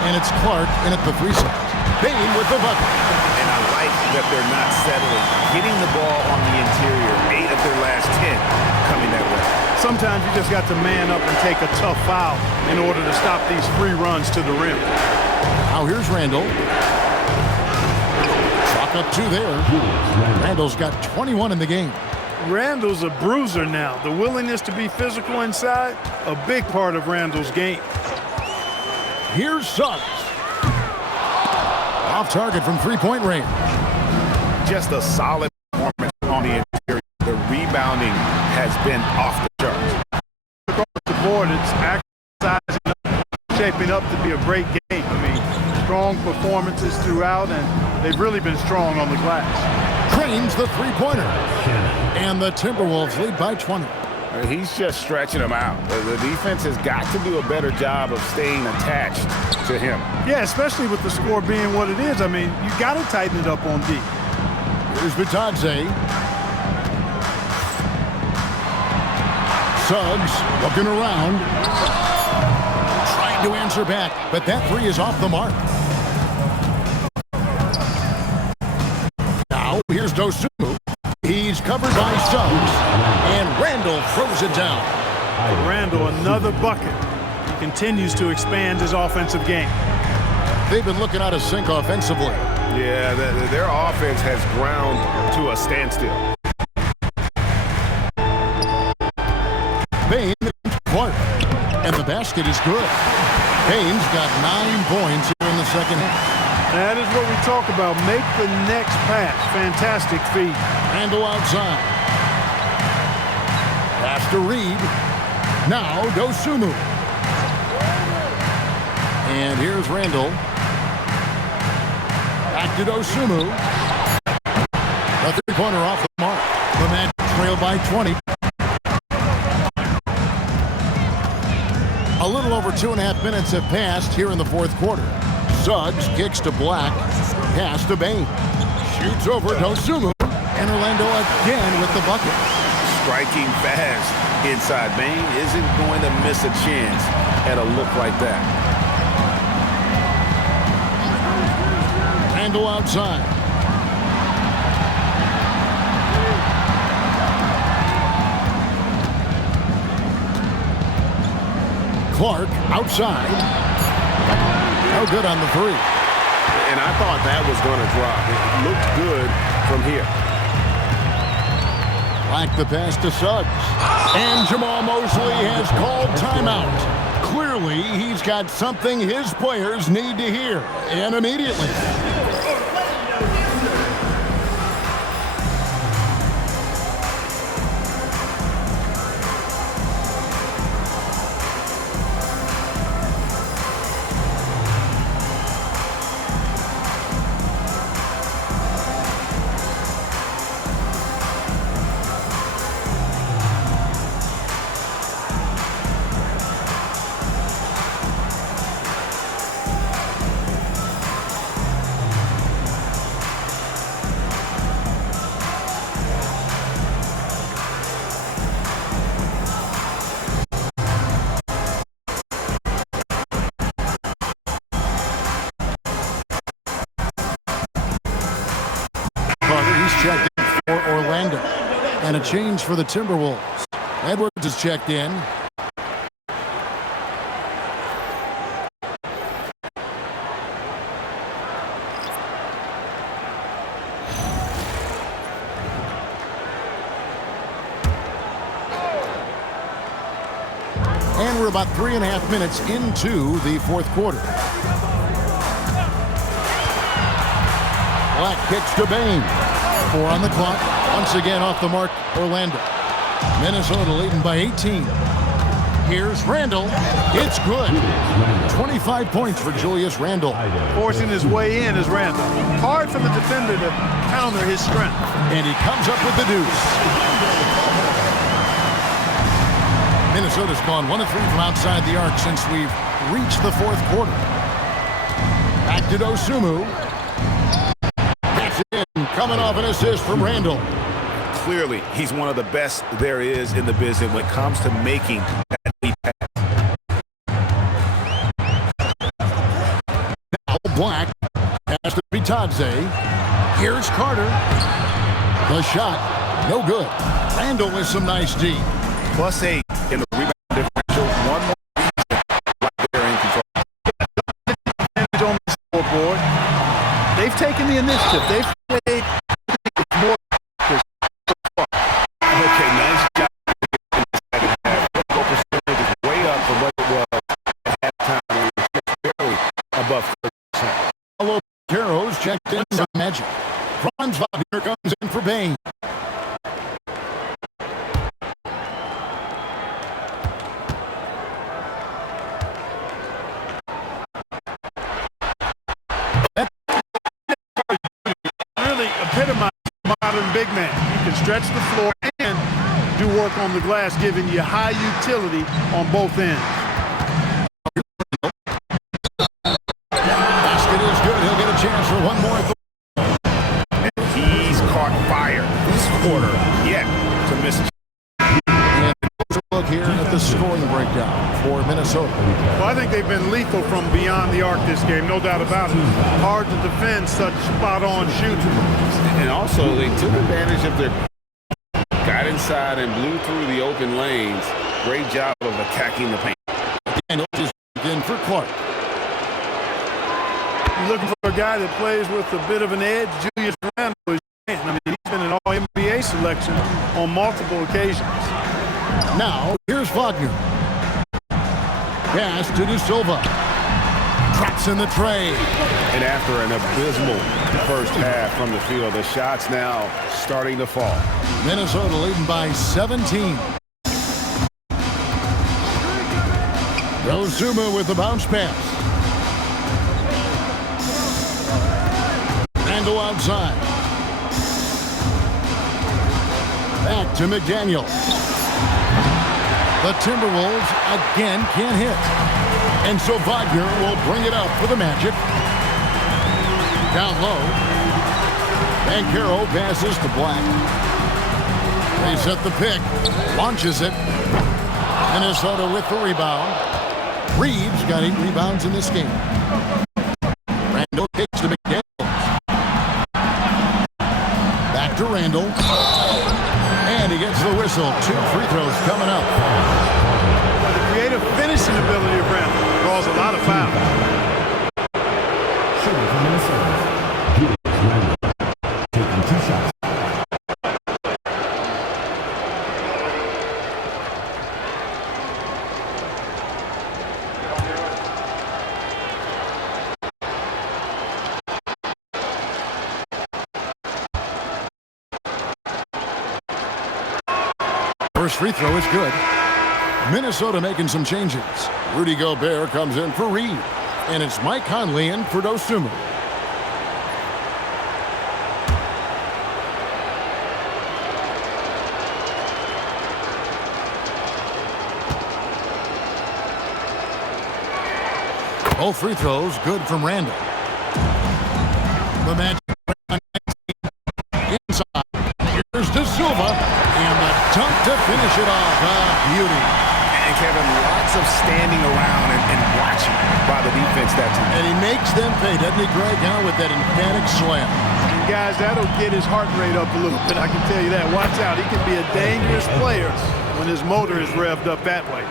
and it's Clark in at the 3 side. Bain with the bucket. And I like that they're not settling, getting the ball on the interior. 8 of their last 10 coming that way. Sometimes you just got to man up and take a tough foul in order to stop these free runs to the rim. Now here's Randall. pick up 2 there. Randall's got 21 in the game. Randall's a bruiser now. The willingness to be physical inside, a big part of Randall's game. Here's Suggs. Off target from three-point range. Just a solid performance on the interior. The rebounding has been off the charts. Across the board, it's actually shaping up to be a great game. I mean, strong performances throughout, and they've really been strong on the glass. Drains the three-pointer. And the Timberwolves lead by 20. He's just stretching them out. The defense has got to do a better job of staying attached to him. Yeah, especially with the score being what it is. I mean, you got to tighten it up on D. Here's Bitadze. Suggs looking around. Trying to answer back, but that three is off the mark. Now, here's Dosunmu. He's covered by Suggs, and Randall throws it down. For Randall, another bucket. He continues to expand his offensive game. They've been looking out of sync offensively. Yeah, their offense has ground to a standstill. Bain, Clark, and the basket is good. Bain's got 9 points here in the second half. That is what we talk about. Make the next pass. Fantastic feed. Randall outside. Pass to Reed. Now Dosunmu. And here's Randall. Back to Dosunmu. The three-pointer off the mark. The Magic trail by 20. A little over 2.5 minutes have passed here in the fourth quarter. Suggs kicks to Black. Pass to Bain. Shoots over Dosunmu. And Orlando again with the bucket. Striking fast inside. Bain isn't going to miss a chance at a look like that. Randall outside. Clark outside. No good on the three. And I thought that was going to drop. It looked good from here. Black the pass to Suggs. And Jamal Mosley has called timeout. Clearly, he's got something his players need to hear, and immediately. Checked in for Orlando. And a change for the Timberwolves. Edwards is checked in. And we're about 3.5 minutes into the fourth quarter. Black kicks to Bain. 4 on the clock. Once again off the mark, Orlando. Minnesota leading by 18. Here's Randall. It's good. 25 points for Julius Randall. Forcing his way in is Randall. Hard for the defender to counter his strength. And he comes up with the deuce. Minnesota's gone 1 of 3 from outside the arc since we've reached the fourth quarter. Back to Dosunmu. Coming off an assist from Randall. Clearly, he's one of the best there is in the business when it comes to making that lead pass. Now Black pass to Bitadze. Here's Carter. The shot, no good. Randall with some nice D. +8 in the rebound differential. One more reason right there in control. On the scoreboard. They've taken the initiative. They've played Magic. Franz Wagner comes in for Bain. Really epitomizes modern big man. You can stretch the floor and do work on the glass, giving you high utility on both ends. Basket is good. He'll get a chance for one more. He's caught fire this quarter yet to miss. And look here at the scoring breakdown for Minnesota. Well, I think they've been lethal from beyond the arc this game, no doubt about it. Hard to defend such spot-on shooting. And also, they took advantage of their got inside and blew through the open lanes. Great job of attacking the paint. And just in for Clark. You're looking for a guy that plays with a bit of an edge. Julius Randle is man. I mean, he's been an All-NBA selection on multiple occasions. Now, here's Wagner. Pass to De Silva. Drops in the tray. And after an abysmal first half from the field, the shots now starting to fall. Minnesota leading by 17. Dozuma with the bounce pass. Randle outside. Back to McDaniel. The Timberwolves again can't hit. And so Wagner will bring it up for the Magic. Down low. Banchero passes to Black. They set the pick. Launches it. Minnesota with the rebound. Reeves got 8 rebounds in this game. Randle kicks to McDaniels. Back to Randle. And he gets the whistle. 2 free throws coming up. Well, the creative finishing ability of Randle draws a lot of fouls. Taking 2 shots. First free throw is good. Minnesota making some changes. Rudy Gobert comes in for Reed. And it's Mike Conley in for Dozuma. Both free throws good from Randle. The Magic inside. Here's De Silva. And the dunk to finish it off. Beauty. And Kevin, lots of standing around and watching by the defense that time. And he makes them pay, doesn't he, Greg? Now with that emphatic slam. And guys, that'll get his heart rate up a little bit, I can tell you that. Watch out. He can be a dangerous player when his motor is revved up that way.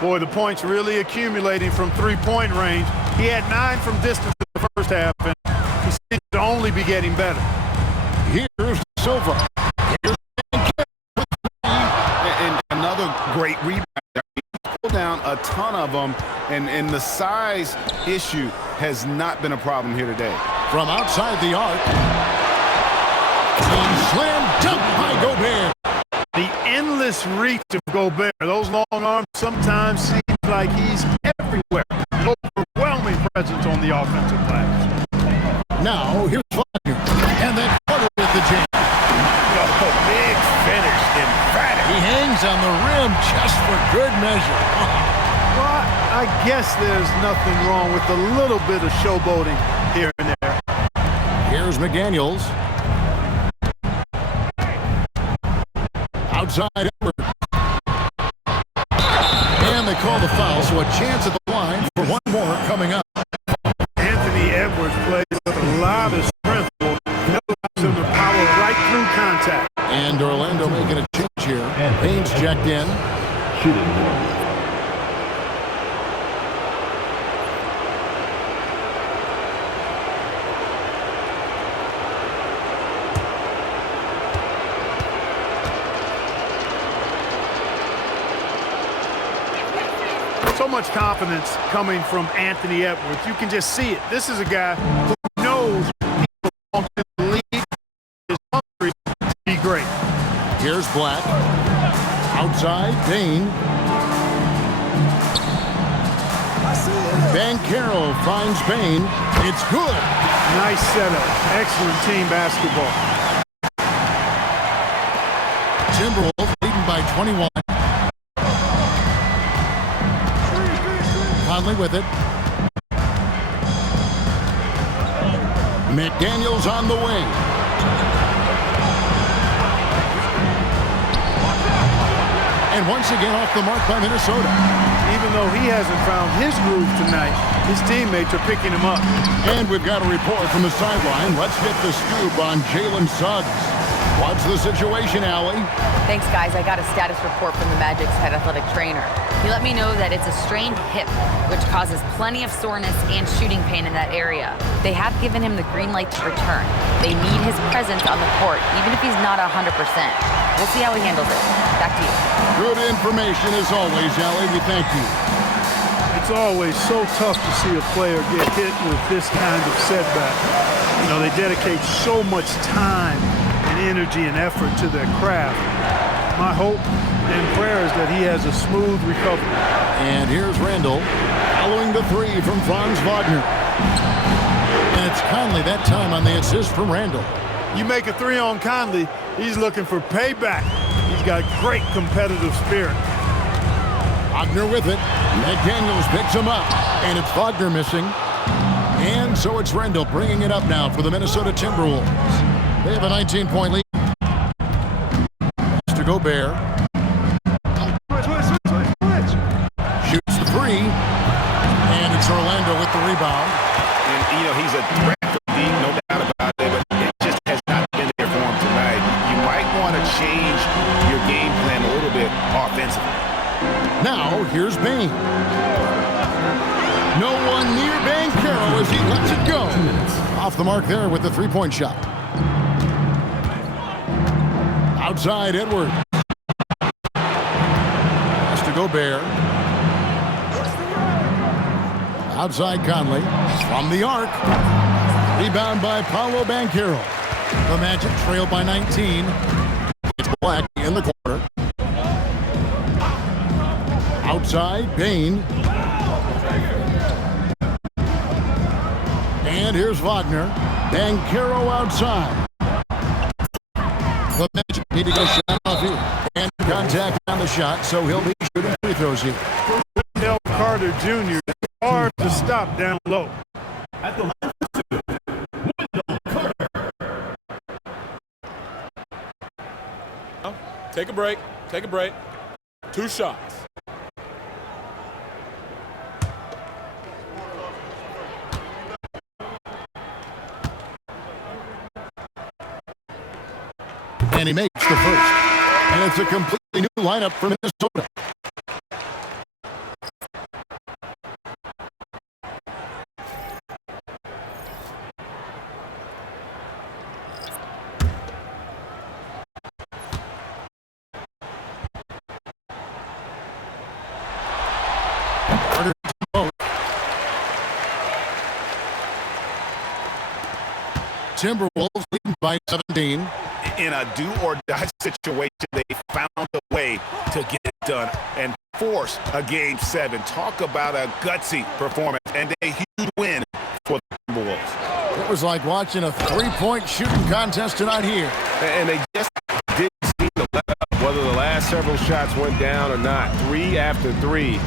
Boy, the points really accumulating from three-point range. He had 9 from distance in the first half, and he seems to only be getting better. Here's Silva. And another great rebound. Pulled down a ton of them, and the size issue has not been a problem here today. From outside the arc. And slam dunk by Gobert. The endless reach of Gobert. Those long arms sometimes seem like he's everywhere. Overwhelming presence on the offensive glass. Now, here's Wagner. And then Carter with the jam. Oh, big finish, emphatic. He hangs on the rim just for good measure. Well, I guess there's nothing wrong with a little bit of showboating here and there. Here's McDaniels. Outside Edwards. And they call the foul, so a chance at the line for one more coming up. Anthony Edwards plays with a lot of strength. Allows him to power right through contact. And Orlando making a change here. Baines checked in. Shooting. So much confidence coming from Anthony Edwards. You can just see it. This is a guy who knows he belongs in the Black. Outside, Bain. Banchero finds Bain. It's good. Nice setup. Excellent team basketball. Timberwolves leading by 21. Conley with it. McDaniels on the wing. And once again off the mark by Minnesota. Even though he hasn't found his groove tonight, his teammates are picking him up. And we've got a report from the sideline. Let's get the scoop on Jalen Suggs. What's the situation, Allie? Thanks, guys. I got a status report from the Magic's head athletic trainer. He let me know that it's a strained hip, which causes plenty of soreness and shooting pain in that area. They have given him the green light to return. They need his presence on the court, even if he's not 100%. We'll see how he handles it. Back to you. Good information as always, Allie. We thank you. It's always so tough to see a player get hit with this kind of setback. You know, they dedicate so much time and energy and effort to their craft. My hope and prayer is that he has a smooth recovery. And here's Randall following the three from Franz Wagner. And it's Conley that time on the assist from Randall. You make a three on Conley, he's looking for payback. He's got great competitive spirit. Wagner with it. McDaniels picks him up. And it's Wagner missing. And so it's Randall bringing it up now for the Minnesota Timberwolves. They have a 19-point lead. To Gobert. Shoots the three. And it's Orlando with the rebound. And, you know, he's a threat for the league, no doubt about it, but it just has not been there for him tonight. You might want to change your game plan a little bit offensively. Now, here's Bain. No one near Banchero as he lets it go. Off the mark there with the three-point shot. Outside, Edwards. Has to Gobert. Outside, Conley. From the arc. Rebound by Paolo Banchero. The Magic trail by 19. It's Black in the corner. Outside, Bain. And here's Wagner. Banchero outside. The Magic need to get a shot off here. And contact on the shot, so he'll be shooting free throws here. Del Carter Jr. is hard to stop down low. At the line for two, Wendell Carter. Take a break. Take a break. 2 shots. And he makes the first. And it's a completely new lineup for Minnesota. Timberwolves leading by 17. In a do-or-die situation, they found a way to get it done and force a Game 7. Talk about a gutsy performance and a huge win for the Timberwolves. It was like watching a three-point shooting contest tonight here. And they just didn't seem to let up, whether the last several shots went down or not. 3 after 3,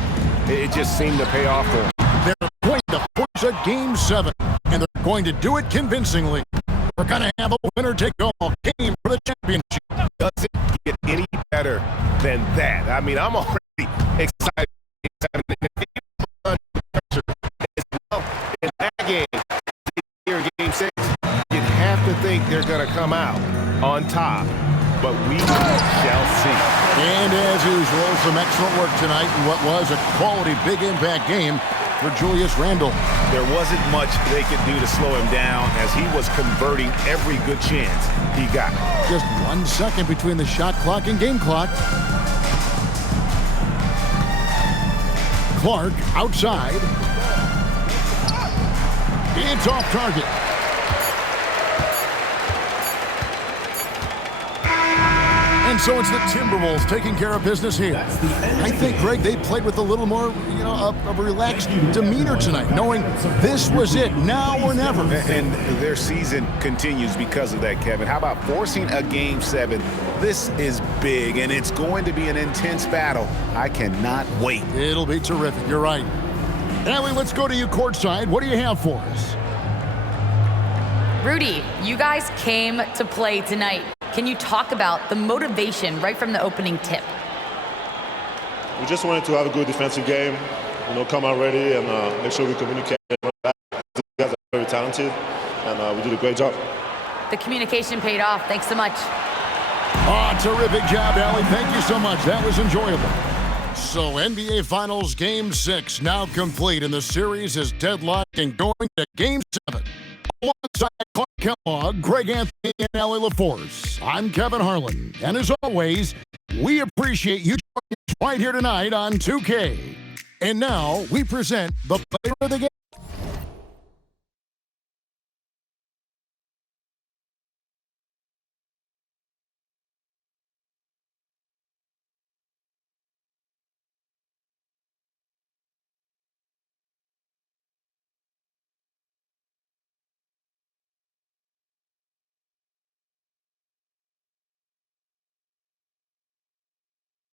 it just seemed to pay off for them. They're going to force a Game 7, and they're going to do it convincingly. We're going to have a winner-take-all game for the championship. Doesn't get any better than that. I mean, I'm already excited. In that game, here in Game 6, you'd have to think they're going to come out on top, but we shall see. And as usual, some excellent work tonight in what was a quality big-impact game for Julius Randle. There wasn't much they could do to slow him down as he was converting every good chance he got. Just 1 second between the shot clock and game clock. Clark outside. It's off target. And And so it's the Timberwolves taking care of business here. I think, Greg, they played with a little more, of a relaxed demeanor tonight, knowing this was it, now or never. And their season continues because of that, Kevin. How about forcing a Game 7? This is big, and it's going to be an intense battle. I cannot wait. It'll be terrific. You're right. Allie, let's go to you courtside. What do you have for us? Rudy, you guys came to play tonight. Can you talk about the motivation right from the opening tip? We just wanted to have a good defensive game, come out ready and make sure we communicate. You guys are very talented, and we did a great job. The communication paid off. Thanks so much. Terrific job, Allie. Thank you so much. That was enjoyable. So NBA Finals Game 6 now complete, and the series is deadlocked and going to Game 7. Alongside Clark Kellogg, Greg Anthony, and Allie LaForce, I'm Kevin Harlan. And as always, we appreciate you joining us right here tonight on 2K. And now we present the player of the game.